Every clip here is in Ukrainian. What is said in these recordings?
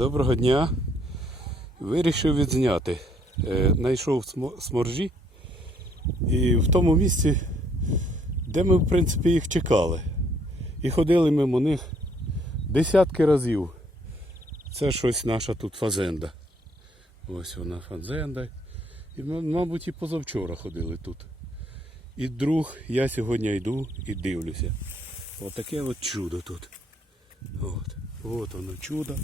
Доброго дня. Вирішив відзняти. Е, Найшов смо- сморжі і в тому місці, де ми, в принципі, їх чекали. І ходили мимо них десятки разів. Це щось наша тут фазенда. Ось вона фазенда. І, мабуть, і позавчора ходили тут. І друг, я сьогодні йду і дивлюся. Отаке от чудо тут. От, от воно чудо.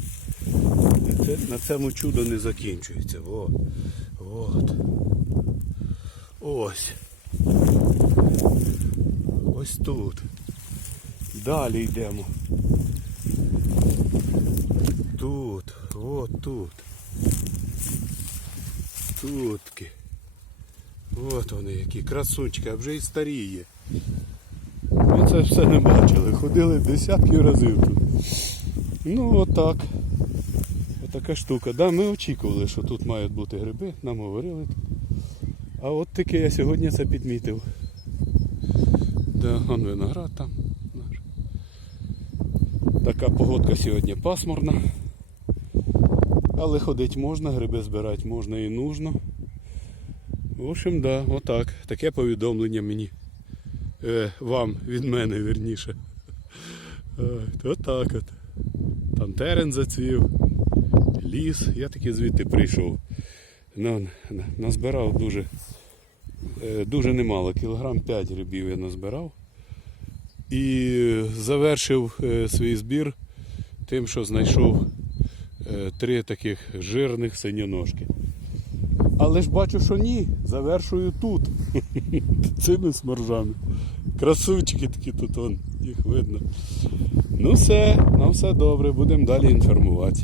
На цьому чудо не закінчується. О, от. Ось. Ось тут. Далі йдемо. Тут, от тут. Тутки. От вони які красунчики, а вже і старі є. Ми це все не бачили. Ходили десятки разів тут. Ну отак. Отака штука. Да, ми очікували, що тут мають бути гриби, нам говорили. А от таки я сьогодні це підмітив. Да, он виноград там. Така погодка сьогодні пасмурна. Але ходити можна, гриби збирати можна і нужно. В общем, да, отак. Таке повідомлення мені. Е, вам від мене вірніше. Е, Отак от. Там терен зацвів, ліс. Я таки звідти прийшов. На, на, назбирав дуже, е, дуже немало, кілограм 5 грибів я назбирав. І завершив е, свій збір тим, що знайшов е, три таких жирних синьоножки. Але ж бачу, що ні, завершую тут. Цими сморжами. Красунчики такі тут, вон, їх видно. Ну все, нам все добре, будемо далі інформувати.